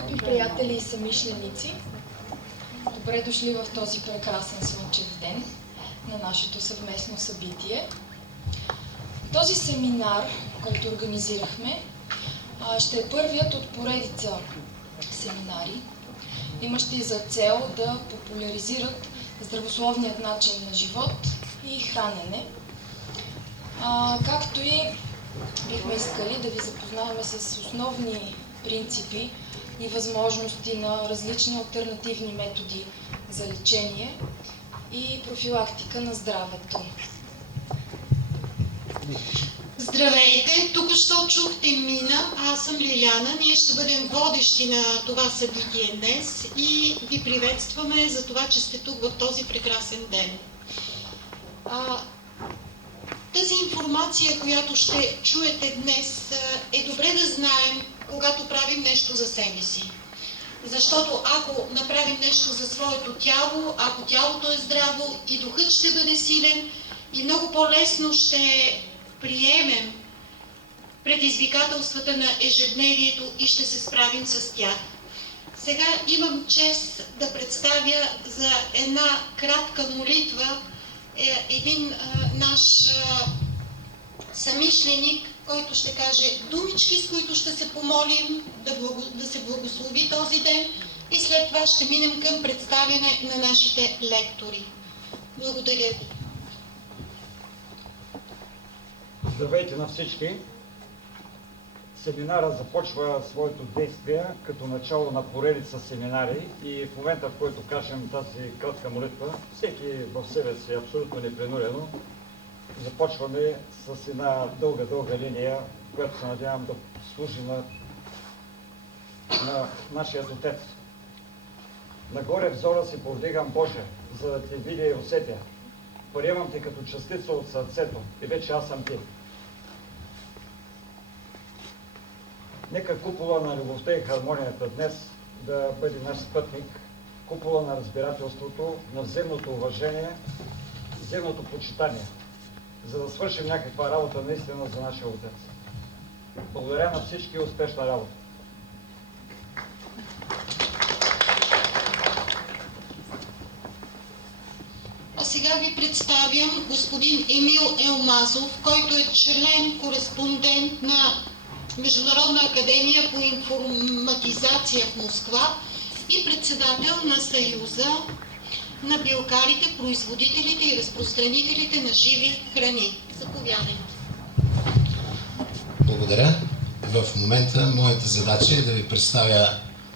Скъпи приятели и съмишленици, добре дошли в този прекрасен слънчев ден на нашето съвместно събитие. Този семинар, който организирахме, ще е първият от поредица семинари, имащи за цел да популяризират здравословният начин на живот и хранене, както и бихме искали да ви запознаем с основни принципи и възможности на различни алтернативни методи за лечение и профилактика на здравето. Здравейте! Току-що чухте Мина, аз съм Лиляна. Ние ще бъдем водещи на това събитие днес и ви приветстваме за това, че сте тук в този прекрасен ден. Тази информация, която ще чуете днес, е добре да знаем, когато правим нещо за себе си. Защото ако направим нещо за своето тяло, ако тялото е здраво, и духът ще бъде силен и много по-лесно ще приемем предизвикателствата на ежедневието и ще се справим с тях. Сега имам чест да представя за една кратка молитва един наш съмишленик, който ще каже думички, с които ще се помолим да се благослови този ден и след това ще минем към представяне на нашите лектори. Благодаря ви. Здравейте на всички! Семинара започва своето действие като начало на поредица семинари и в момента, в който кажем тази кратка молитва, всеки в себе си абсолютно непринудено започваме с една дълга линия, която се надявам да служи на нашия Отец. Нагоре взора си повдигам, Боже, за да те видя и усетя. Приемам те като частица от сърцето и вече аз съм ти. Нека купола на любовта и хармонията днес да бъде наш спътник, купола на разбирателството, на взаимното уважение, взаимното почитание, за да свършим някаква работа наистина за нашия Отец. Благодаря на всички и успешна работа! А сега ви представям господин Емил Елмазов, който е член-кореспондент на Международна академия по информатизация в Москва и председател на Съюза на билкарите, производителите и разпространителите на живи храни. Заповядайте. Благодаря. В момента моята задача е да ви представя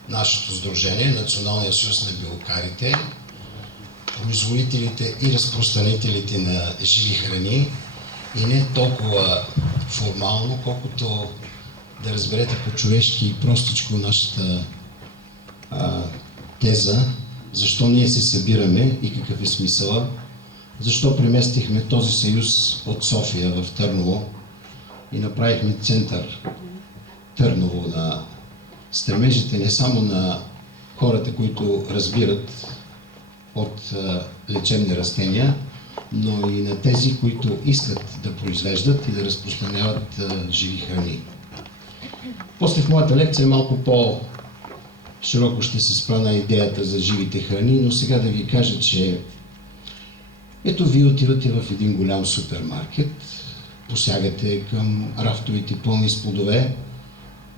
нашето сдружение, Националния съюз на билкарите, производителите и разпространителите на живи храни, и не толкова формално, колкото да разберете по-човешки и простичко нашата теза, защо ние се събираме и какъв е смисъла, защо преместихме този съюз от София в Търново и направихме център Търново на стремежите не само на хората, които разбират от лечебни растения, но и на тези, които искат да произвеждат и да разпространяват живи храни. После в моята лекция малко по-широко ще се спра на идеята за живите храни, но сега да ви кажа, че ето вие отивате в един голям супермаркет, посягате към рафтовите пълни с плодове,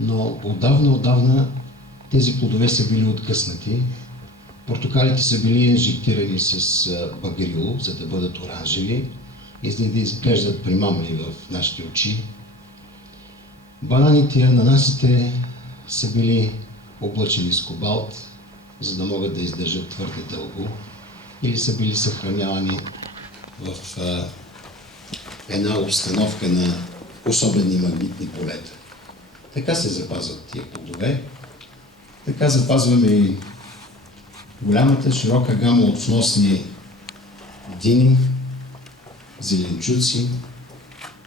но отдавна тези плодове са били откъснати. Портокалите са били инжектирани с багрило, за да бъдат оранжеви и за да изглеждат примамливи в нашите очи. Бананите и ананасите са били облъчени с кобалт, за да могат да издържат твърде дълго, или са били съхранявани в една обстановка на особени магнитни полета. Така се запазват тия плодове, така запазваме и голямата широка гама от вносни дини, зеленчуци.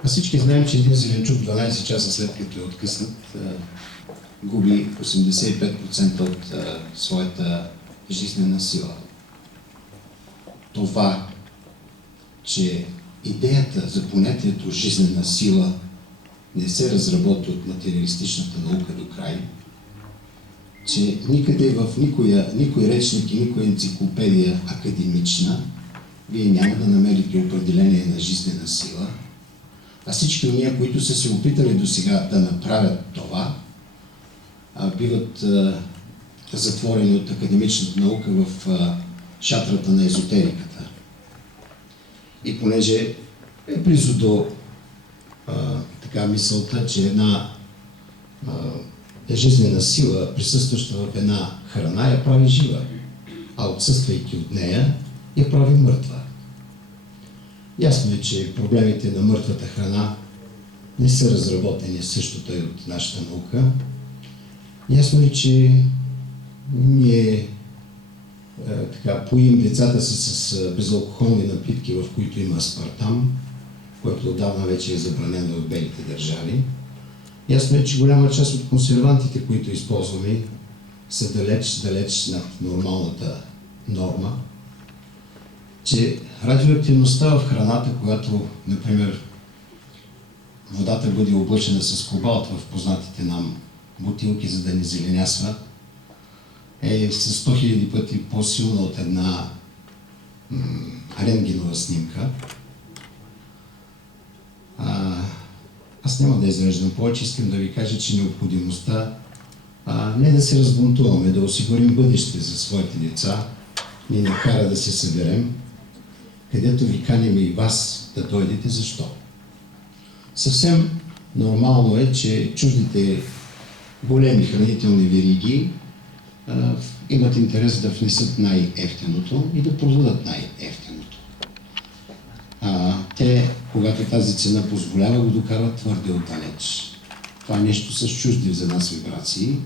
А всички знаем, че един зеленчук 12 часа след като е откъснат, губи 85% от своята жизнена сила. Това, че идеята за понятието жизнена сила не се разработи от материалистичната наука до край, че никъде в никой речник и никоя енциклопедия академична вие няма да намерите определение на жизнена сила, а всички уния, които са се опитали до сега да направят това, биват затворени от академичната наука в шатрата на езотериката. И понеже е близо до така мисълта, че една жизнена сила, присъстваща в една храна, я прави жива, а отсъствайки от нея, я прави мъртва. Ясно е, че проблемите на мъртвата храна не са разработени същото и от нашата наука. Ясно е, че ние поим децата си с безалкохолни напитки, в които има аспартам, което отдавна вече е забранено в белите държави. Ясно е, че голяма част от консервантите, които използваме, са далеч над нормалната норма, че радиоактивността в храната, когато, например, водата бъде облъчена с кобалт в познатите нам бутилки, за да не зеленясва, е с 100 000 пъти по-силна от една рентгенова снимка. Аз няма да изреждам повече, искам да ви кажа, че необходимостта не да се разбунтуваме, да осигурим бъдеще за своите деца, ни накара да се съберем, където ви каним и вас да дойдете. Защо? Съвсем нормално е, че чуждите големи хранителни вериги имат интерес да внесат най-евтиното и да продадат най-евтиното. Те, когато тази цена позволява, го докарват твърде отдалеч. Това е нещо с чужди за нас вибрации.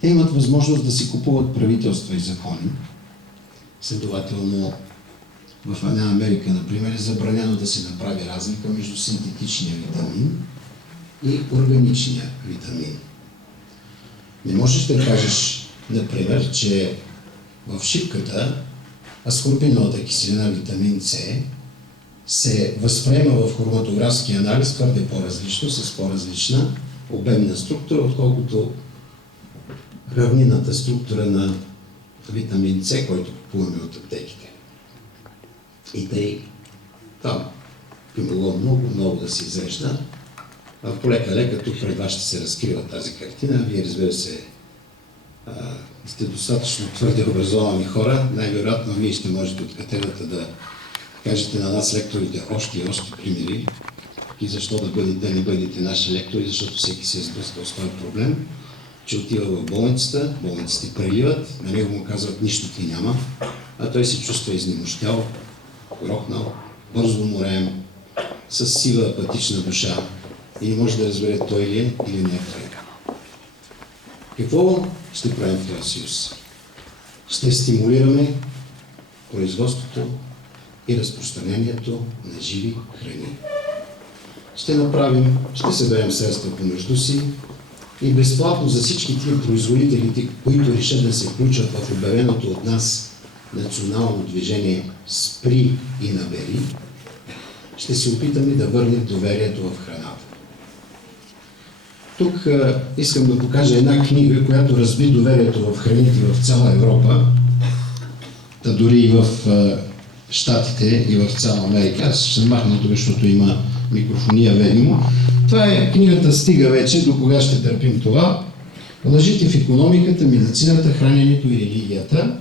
Те имат възможност да си купуват правителства и закони. Следователно, в една Америка, например, е забранено да се направи разлика между синтетичния витамин и органичния витамин. Не можеш да кажеш, например, че в шипката аскорбиновата киселина витамин С се възприема в хроматографски анализ твърде по-различно, с по-различна обемна структура, отколкото равнинната структура на витамин С, който купуваме от аптеките. И тъй там би могло много да се изрежда. Полека-лека тук пред вас ще се разкрива тази картина. Вие, разбира се, сте достатъчно твърде образовани хора. Най-вероятно вие ще можете от катедрата да кажете на нас, лекторите, още и още примери и защо да не бъдете наши лектори, защото всеки се е сблъскал с този проблем, че отива в болницата, болниците преливат, на него му казват нищо ти няма, а той се чувства изнемощял, рохнал, бързо уморен, с сива апатична душа и не може да разбере той ли е или не е той. Какво ще правим в този съюз? Ще стимулираме производството и разпространението на живи храни. Ще съберем средства помежду си и безплатно за всички тия производителите, които решат да се включат в обявеното от нас национално движение "Спри и набери", ще се опитаме да върнем доверието в храната. Тук искам да покажа една книга, която разби доверието в храните в цяла Европа, да дори и в Щатите и в цяла Америка. Аз ще махна тук, защото има микрофония видимо. Това е книгата "Стига вече, до кога ще търпим това? Лъжите в икономиката, медицината, храненето и религията".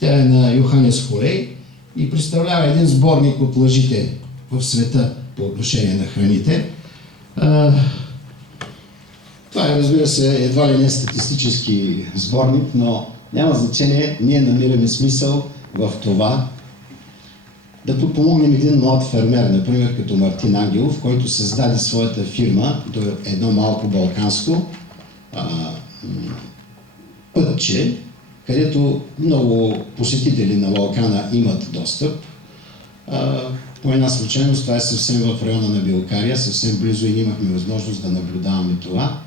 Тя е на Йоханес Холей и представлява един сборник от лъжите в света по отношение на храните. Това е, разбира се, едва ли не статистически сборник, но няма значение. Ние намираме смисъл в това да подпомогнем един млад фермер, например като Мартин Ангелов, който създаде своята фирма до едно малко балканско пътче, където много посетители на Балкана имат достъп. По една случайност, това е съвсем в района на Белкария, съвсем близо и имахме възможност да наблюдаваме това,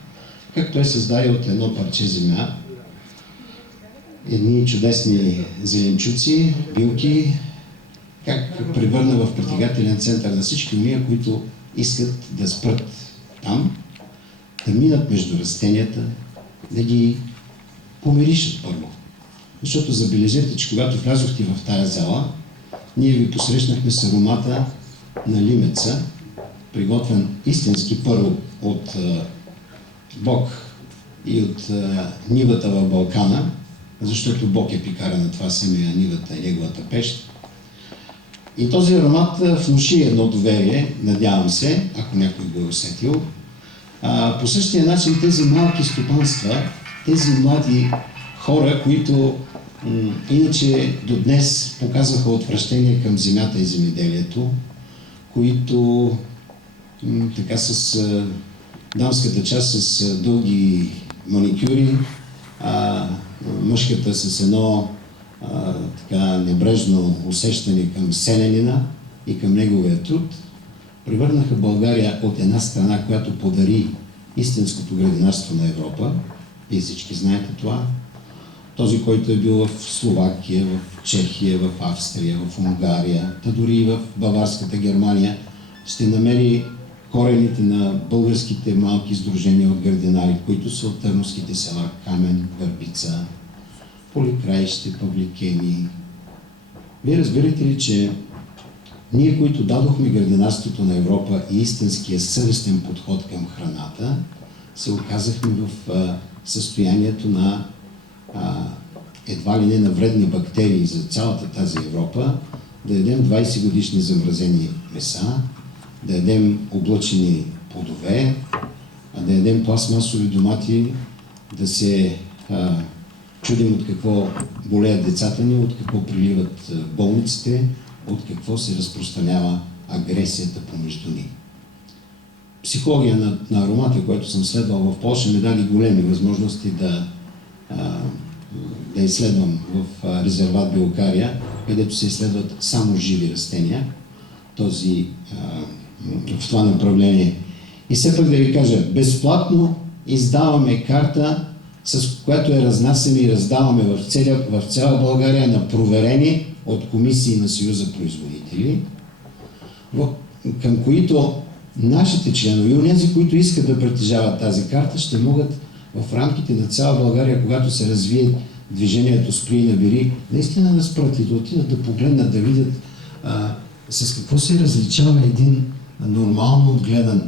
как той създаде от едно парче земя едни чудесни зеленчуци, билки, как превърна в притегателен център на всички уния, които искат да спрат там, да минат между растенията, да ги помиришат първо. Защото забележете, че когато влязохте в тая зала, ние ви посрещнахме с аромата на лимеца, приготвен истински първо от Бог и от нивата в Балкана, защото Бог е пекаря на това семе, нивата и неговата пещ. И този аромат внуши едно доверие, надявам се, ако някой го е усетил. По същия начин тези малки стопанства, тези млади хора, които иначе до днес показваха отвращение към земята и земеделието, които така с дамската част с дълги маникюри, мъжката с едно така небрежно усещане към селянина и към неговия труд, превърнаха България от една страна, която подари истинското градинарство на Европа, и всички знаете това, този, който е бил в Словакия, в Чехия, в Австрия, в Унгария, та дори и в Баварската Германия, ще намери корените на българските малки сдружения от градинари, които са от търновските села Камен, Върбица, Поликраище, Павликени. Вие разбирате ли, че ние, които дадохме градинарството на Европа и истинския съвестен подход към храната, се оказахме в състоянието на едва ли не на вредни бактерии за цялата тази Европа, да ядем 20 годишни замразени меса, да ядем облъчени плодове, да ядем пластмасови домати, да се чудим от какво болеят децата ни, от какво приливат болниците, от какво се разпространява агресията помежду ни. Психология на аромата, което съм следвал в Полша, ми даде големи възможности да изследвам в резерват Белокария, където се изследват само живи растения, в това направление. И все пак да ви кажа, безплатно издаваме карта, с която я разнасяме и раздаваме в цяла България на проверени от комисии на Съюза производители, към които нашите членове и онези, които искат да притежават тази карта, ще могат в рамките на цяла България, когато се развие движението Спри и набери, наистина да спрат и да отидат да погледнат, да видят с какво се различава един нормално отгледан,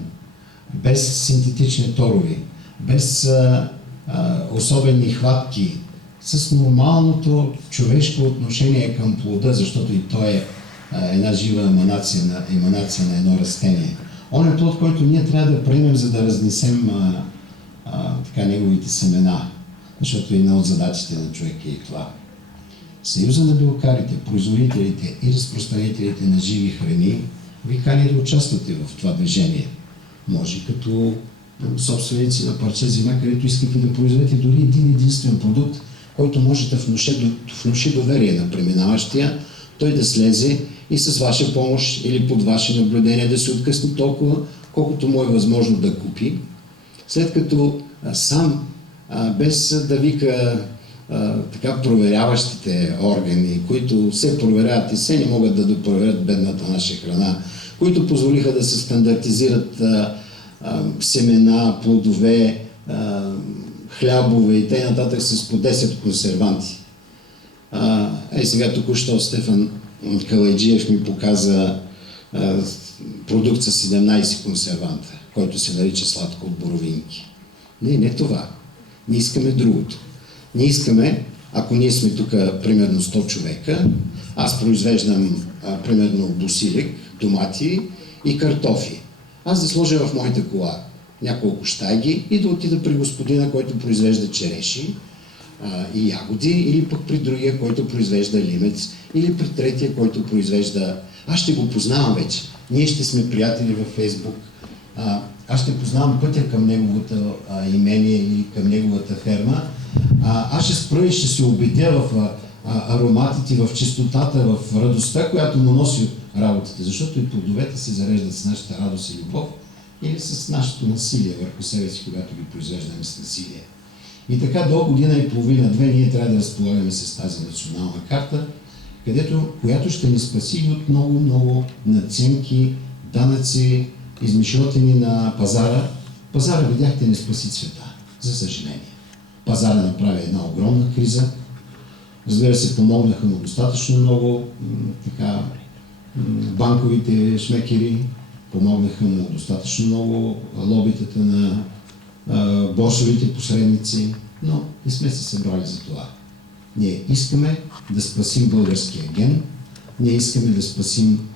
без синтетични торове, без особени хватки, с нормалното човешко отношение към плода, защото и то е една жива еманация на едно растение. Он е плод, който ние трябва да приемем, за да разнесем неговите семена, защото една от задачите на човека е това. Съюза на белокарите, производителите и разпространителите на живи храни ви кани да участвате в това движение. Може като собственици на парче земя, където искате да произведете дори един единствен продукт, който може да внуши доверие на преминаващия, той да слезе и с ваша помощ или под ваше наблюдение да се откъсне толкова, колкото му е възможно да купи, след като сам, без да вика така проверяващите органи, които се проверяват и се не могат да допроверят бедната наша храна, които позволиха да се стандартизират семена, плодове, хлябове и т.н. с по 10 консерванти. Сега току-що Стефан Калайджиев ми показа продукт с 17 консерванта, който се нарича сладко от боровинки. Не това. Ние искаме другото. Ние искаме, ако ние сме тук примерно 100 човека, аз произвеждам примерно босилик, домати и картофи. Аз да сложа в моята кола няколко щайги и да отида при господина, който произвежда череши и ягоди, или пък при другия, който произвежда лимец, или при третия, който произвежда... Аз ще го познавам вече. Ние ще сме приятели във Фейсбук. Аз ще познавам пътя към неговото имение или към неговата ферма. Аз ще спра и ще се убедя в ароматите, в чистотата, в радостта, която му носи работата. Защото и плодовете се зареждат с нашата радост и любов или с нашето насилие върху себе си, когато ги произвеждаме с насилие. И така до година и половина-две ние трябва да разполагаме с тази национална карта, която ще ни спаси от много надценки, данъци, измишлотени на пазара. Пазара, видяхте, не спаси цвета, за съжаление. пазара направи една огромна криза. Разбира се, помогнаха му достатъчно много банковите шмекери, помогнаха му достатъчно много лобитата на борсовите посредници, но не сме се събрали за това. Ние искаме да спасим българския ген, ние искаме да спасим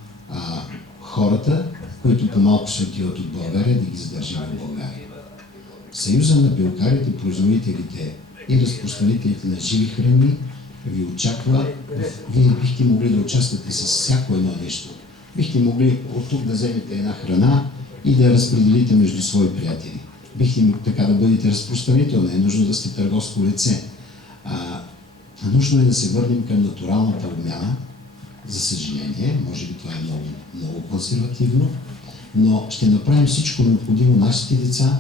хората, които по-малко се отиват от България, да ги задържим в България. Съюза на билкарите, производителите и разпространителите на живи храни ви очаква. Вие бихте могли да участвате с всяко едно нещо. Бихте могли от тук да вземете една храна и да я разпределите между свои приятели. Бихте така да бъдете разпространител, не е нужно да сте търговско лице. Нужно е да се върнем към натуралната обмяна. За съжаление, може би това е много, много консервативно, но ще направим всичко необходимо нашите деца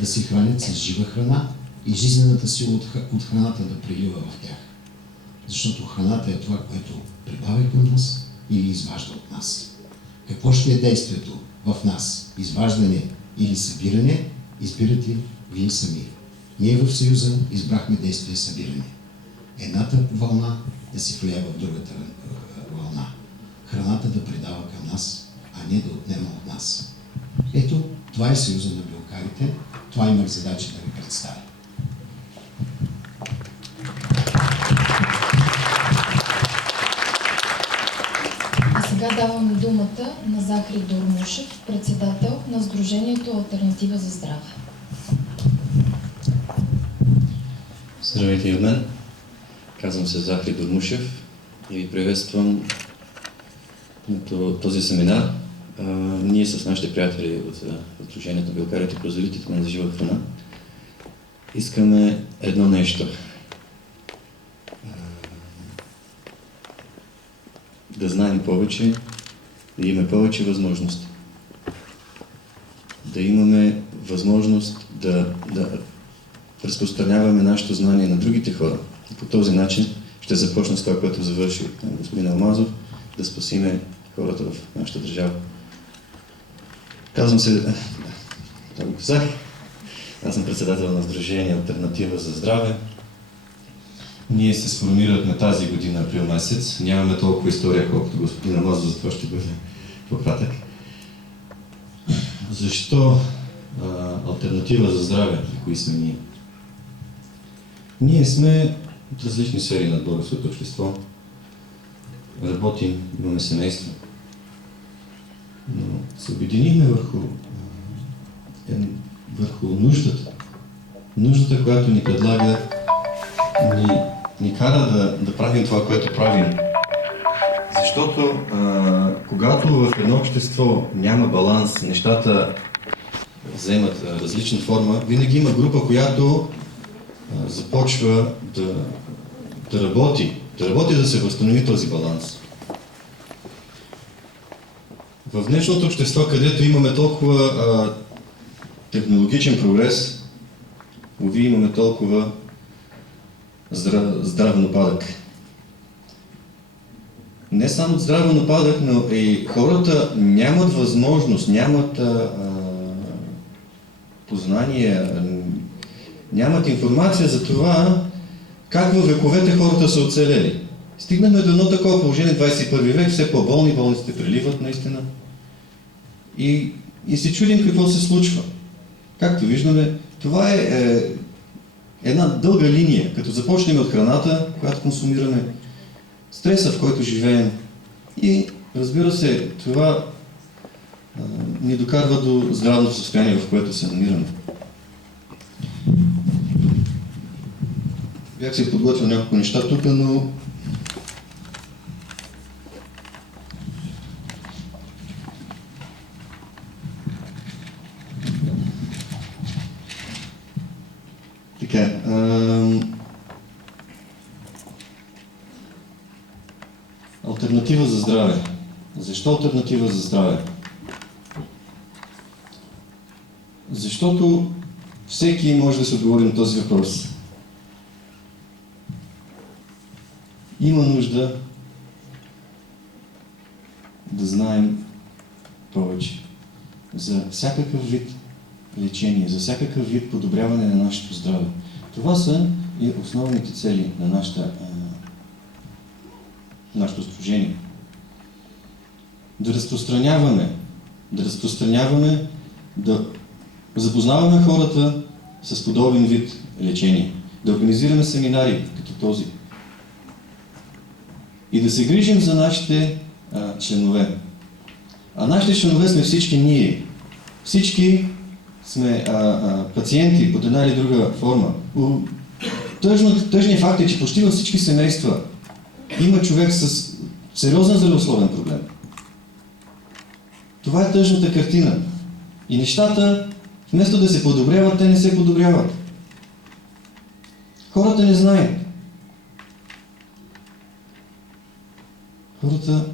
да се хранят с жива храна и жизнената сила от храната да прилива в тях. Защото храната е това, което прибавя към нас или изважда от нас. Какво ще е действието в нас? Изваждане или събиране? Избирате вие сами. Ние в Съюза избрахме действие събиране. Едната вълна да се влияе в другата вълна. Храната да предава към нас, а не да отнема от нас. Ето, това е Съюза на билкарите. Това имах задача да ви представя. А сега даваме думата на Захари Дурмушев, председател на Сдружението Алтернатива за здраве. Здравейте и от мен. Казвам се Захари Дурмушев и ви приветствам на този семинар. Ние с нашите приятели от Сдружението на билкарите и производителите на жива храна искаме едно нещо. Да знаем повече, да имаме повече възможности. Да имаме възможност да разпространяваме нашето знание на другите хора. И по този начин ще започна с това, което завърши господин Алмазов, да спасиме хората в нашата държава. Казвам се, това го казах, аз съм председател на Сдружение Алтернатива за здраве. Ние се сформирахме тази година, април месец. Нямаме толкова история, колкото господин Алмазов, за това ще бъде по-кратък. Защо Алтернатива за здраве? Кои сме ние? Ние сме от различни сфери на българското общество. Работим, имаме семейство. Но се обединихме върху нуждата. Нуждата, която ни предлага, ни кара да правим това, което правим. Защото когато в едно общество няма баланс, нещата вземат различна форма, винаги има група, която започва да работи да се възстанови този баланс. В днешното общество, където имаме толкова технологичен прогрес, уви имаме толкова здрав нападък. Не само здрав нападък, но и хората нямат възможност, нямат познание, нямат информация за това как във вековете хората са оцелели. Стигнахме до едно такова положение, 21 век, все по-болни, болниците преливат наистина. И се чудим какво се случва. Както виждаме, това е една дълга линия, като започнем от храната, която консумираме, стреса, в който живеем. И разбира се, това ни докарва до здравното състояние, в което се намираме. Бях се подготвил няколко неща тук, но така. Алтернатива за здраве. Защо алтернатива за здраве? Защото всеки може да се отговори на този въпрос. Има нужда да знаем повече за всякакъв вид лечение, за всякакъв вид подобряване на нашето здраве. Това са и основните цели на нашето сдружение. Да разпространяваме, да запознаваме хората с подобен вид лечение, да организираме семинари като този и да се грижим за нашите членове. А нашите членове сме всички ние. Всички сме пациенти под една или друга форма. Тъжният факт е, че почти във всички семейства има човек с сериозен здравословен проблем. Това е тъжната картина. И нещата, вместо да се подобряват, те не се подобряват. Хората не знаят. Хората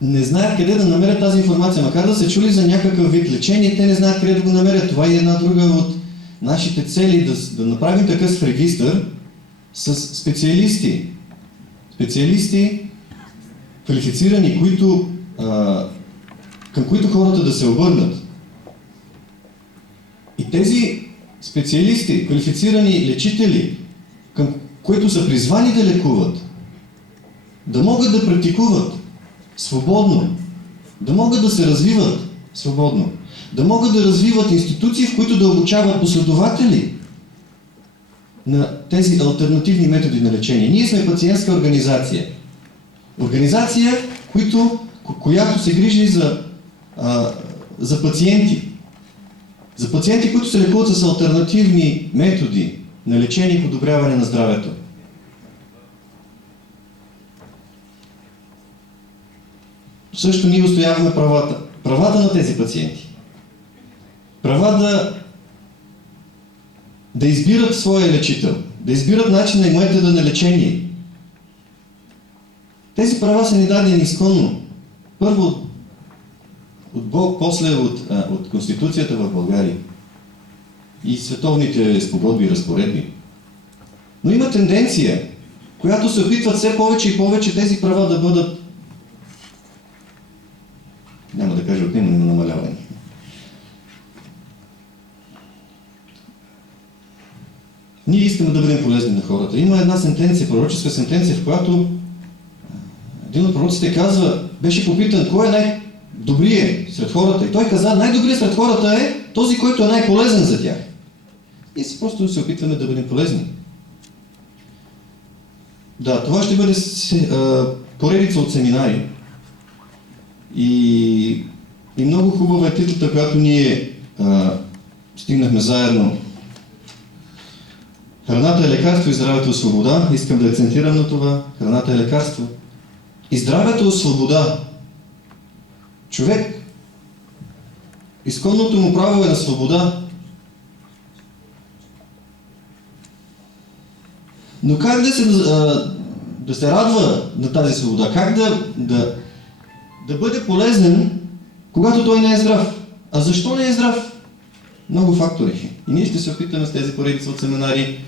не знаят къде да намерят тази информация. Макар да се чули за някакъв вид лечение, те не знаят къде да го намерят. Това е една друга от нашите цели, да направим такъв регистър с специалисти. Специалисти, квалифицирани, към които хората да се обърнат. И тези специалисти, квалифицирани лечители, към които са призвани да лекуват, да могат да практикуват свободно, да могат да се развиват свободно, да могат да развиват институции, в които да обучават последователи на тези алтернативни методи на лечение. Ние сме пациентска организация. Организация, която се грижи за пациенти. За пациенти, които се лекуват с алтернативни методи на лечение и подобряване на здравето. Също ние устояваме правата на тези пациенти. Права да избират своя лечител, да избират начина и метода на лечение. Тези права са ни дадени изконно. Първо от Бог, после от Конституцията в България и световните спогодби и разпоредби. Но има тенденция, която се опитват все повече и повече тези права да бъдат, няма да кажа отнемане, но намаляване. Ние искаме да бъдем полезни на хората. Има една сентенция, пророческа сентенция, в която един от пророците казва, беше попитан, кой е най-добрият сред хората? И той каза, най-добрият сред хората е този, който е най-полезен за тях. И просто се опитваме да бъдем полезни. Да, това ще бъде поредица от семинари. И много хубава е титлата, която ние стигнахме заедно. Храната е лекарство и здравето е свобода. Искам да акцентирам на това. Храната е лекарство. И здравето е свобода. Човек, изконното му право е на свобода. Но как да се радва на тази свобода? Как да бъде полезен, когато той не е здрав? А защо не е здрав? Много фактори. И ние ще се опитаме с тези поредица от семинари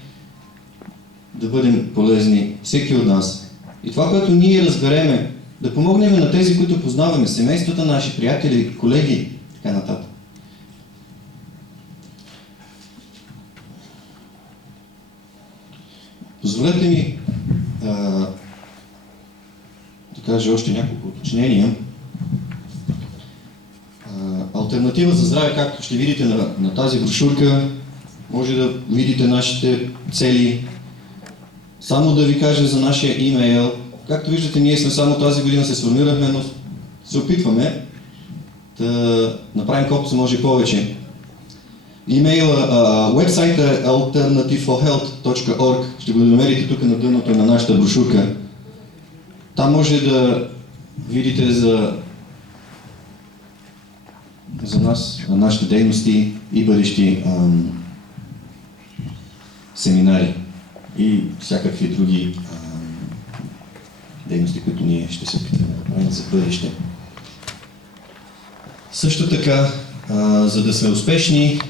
да бъдем полезни, всеки от нас. И това, което ние разбереме, да помогнем на тези, които познаваме, семействата наши, приятели, колеги, така нататък. Позволете ми да кажа още няколко уточнения. Алтернатива за здраве, както ще видите на тази брошурка, може да видите нашите цели. Само да ви кажа за нашия имейл. Както виждате, ние сме само тази година се сформирахме, но се опитваме да направим колкото се може повече. Имейла, вебсайта е alternativeforhealth.org. Ще го намерите тук на дъното на нашата брошурка. Там може да видите за нас, нашите дейности и бъдещи семинари и всякакви други дейности, които ние ще се опитаме да правим за бъдеще. Също така, за да сме успешни,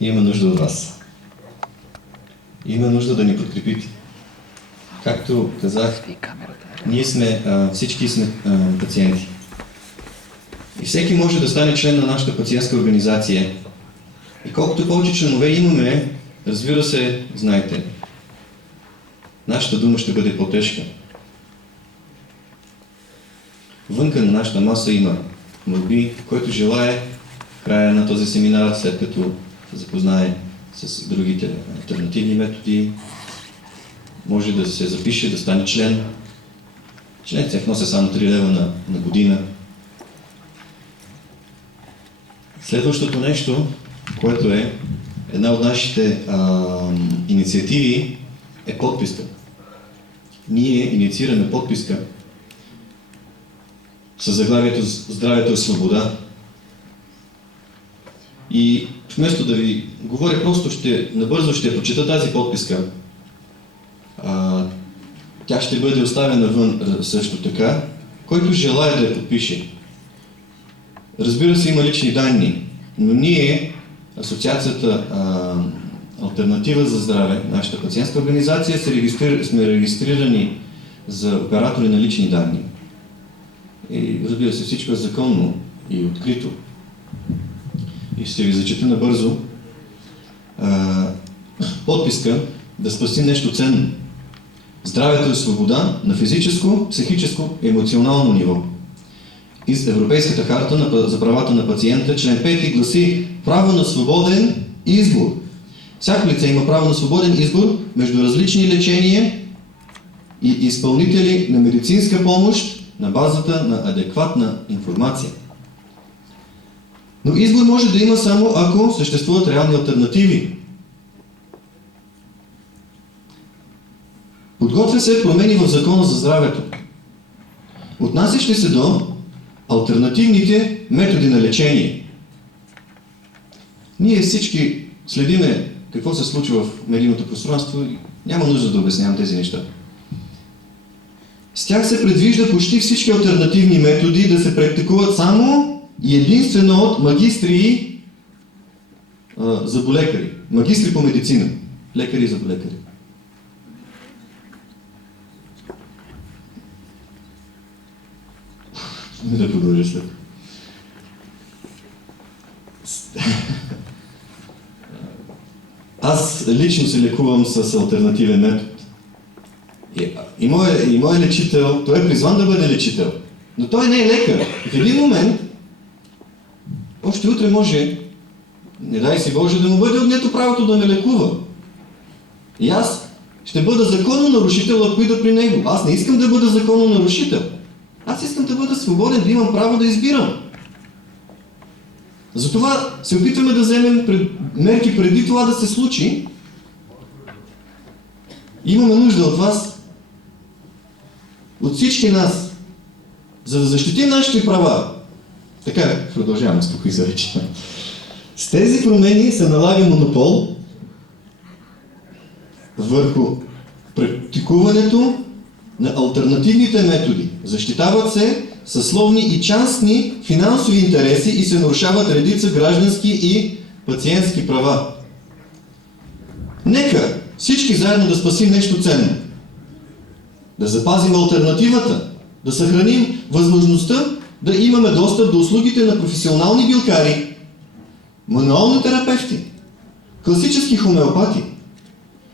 има нужда от вас. Има нужда да ни подкрепите. Както казах, ние всички сме пациенти. И всеки може да стане член на нашата пациентска организация И колкото повече членове имаме, разбира се, знаете, нашата дума ще бъде по-тежка. Вънка на нашата маса има молби, който желае в края на този семинар, след като се запознае с другите алтернативни методи, може да се запише, да стане член. Членът се внося само 3 лева на година. Следващото нещо, което е една от нашите инициативи, е подписка. Ние инициираме подписка със заглавието "Здравето е свобода". И вместо да ви говоря, просто набързо ще прочета тази подписка. Тя ще бъде оставена вън също така. Който желая да я подпише. Разбира се, има лични данни, но ние, Асоциацията Алтернатива за здраве, нашата пациентска организация, сме регистрирани за оператори на лични данни. И разбира се, всичко е законно и открито. И ще ви зачета набързо. Подписка да спаси нещо ценно. Здравето е свобода на физическо, психическо и емоционално ниво. Из Европейската харта за правата на пациента, член 5 гласи: право на свободен избор. Всяко лице има право на свободен избор между различни лечения и изпълнители на медицинска помощ на базата на адекватна информация. Но избор може да има само ако съществуват реални алтернативи. Подготвя се промени в Закона за здравето, отнасящи се до алтернативните методи на лечение. Ние всички следиме какво се случва в медийното пространство и няма нужда да обяснявам тези неща. С тях се предвижда почти всички алтернативни методи да се практикуват само и единствено от магистри зъболекари. Магистри по медицина. Лекари и зъболекари. Да продължа след. Аз лично се лекувам с алтернативен метод. И моят лечител, той е призван да бъде лечител, но той не е лекар. В един момент, още утре може, не дай си Боже, да му бъде отнето правото да ме лекува. И аз ще бъда законно нарушител, ако ида при него. Аз не искам да бъда законно нарушител. Аз искам да бъда свободен, да имам право да избирам. Затова се опитваме да вземем мерки преди това да се случи. Имаме нужда от вас, от всички нас, за да защитим нашите права. Така, продължаваме с кои заречи. С тези промени се налага монопол върху практикуването на алтернативните методи. Защитават се съсловни и частни финансови интереси и се нарушават редица граждански и пациентски права. Нека всички заедно да спасим нещо ценно. Да запазим алтернативата, да съхраним възможността да имаме достъп до услугите на професионални билкари, мануални терапевти, класически хомеопати,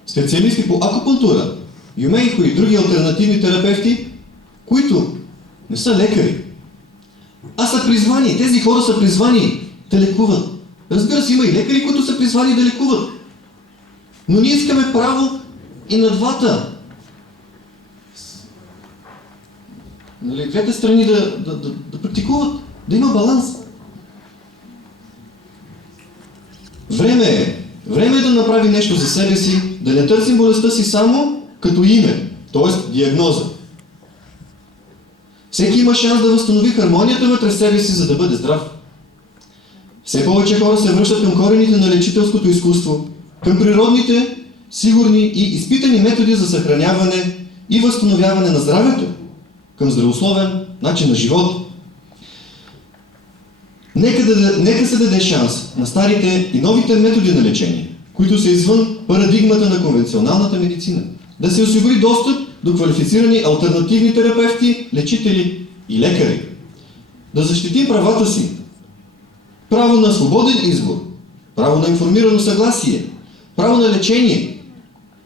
специалисти по акупунктура, юмеихо и други алтернативни терапевти, които не са лекари, а са призвани. Тези хора са призвани да лекуват. Разбира се, има и лекари, които са призвани да лекуват. Но ние искаме право и на двата. Нали, двете страни да практикуват, да има баланс. Време е да направим нещо за себе си, да не търсим болестта си само като име, т.е. диагноза. Всеки има шанс да възстанови хармонията вътре в себе си, за да бъде здрав. Все повече хора се връщат към корените на лечителското изкуство, към природните, сигурни и изпитани методи за съхраняване и възстановяване на здравето, към здравословен начин на живот. Нека се даде шанс на старите и новите методи на лечение, които са извън парадигмата на конвенционалната медицина. Да се осигури достъп до квалифицирани алтернативни терапевти, лечители и лекари. Да защитим правата си. Право на свободен избор. право на информирано съгласие, право на лечение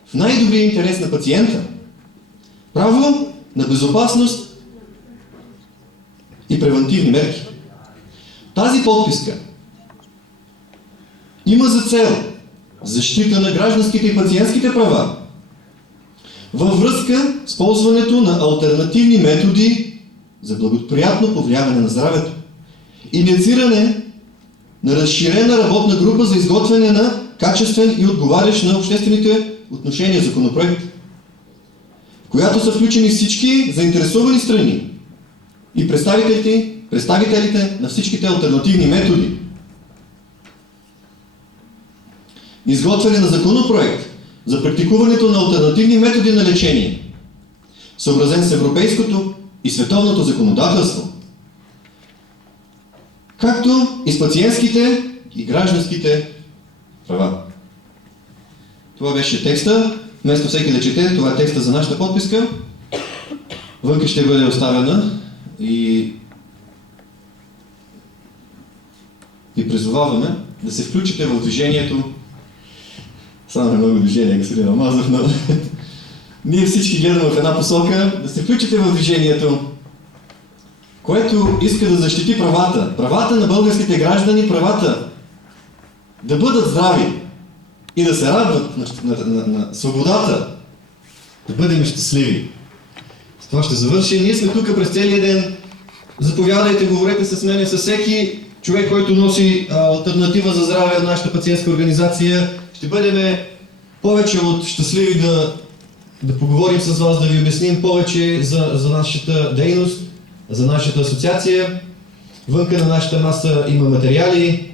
в най-добрия интерес на пациента, право на безопасност и превентивни мерки. Тази подписка има за цел защита на гражданските и пациентските права във връзка с ползването на алтернативни методи за благоприятно повлияване на здравето, иницииране на разширена работна група за изготвяне на качествен и отговарящ на обществените отношения законопроект, в която са включени всички заинтересовани страни и представителите на всичките алтернативни методи. Изготвяне на законопроект за практикуването на алтернативни методи на лечение, съобразен с европейското и световното законодателство, както и с пациентските и гражданските права. Това беше текста. Вместо всеки да чете, това е текста за нашата подписка. Вънка ще бъде оставена и ви призоваваме да се включите в движението. Само много движение, господин Алмазов, но ние всички гледаме в една посока. Да се включите в движението, което иска да защити правата на българските граждани, правата да бъдат здрави и да се радват на свободата, да бъдем щастливи. С това ще завърши. Ние сме тук през целия ден. Заповядайте, говорете с мен, с всеки човек, който носи алтернатива за здраве от нашата пациентска организация. Ще бъдем повече от щастливи да поговорим с вас, да ви обясним повече за нашата дейност, за нашата асоциация. Вънка на нашата маса има материали.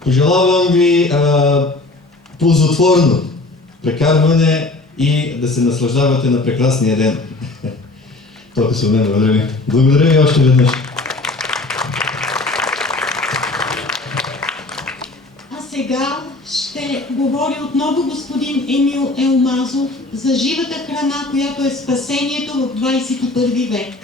Пожелавам ви ползотворно прекарване и да се наслаждавате на прекрасния ден. Толкова се от мен, благодаря ви. Благодаря ви още веднъж. А сега ще говори отново господин Емил Елмазов за живата храна, която е спасението в 21 век.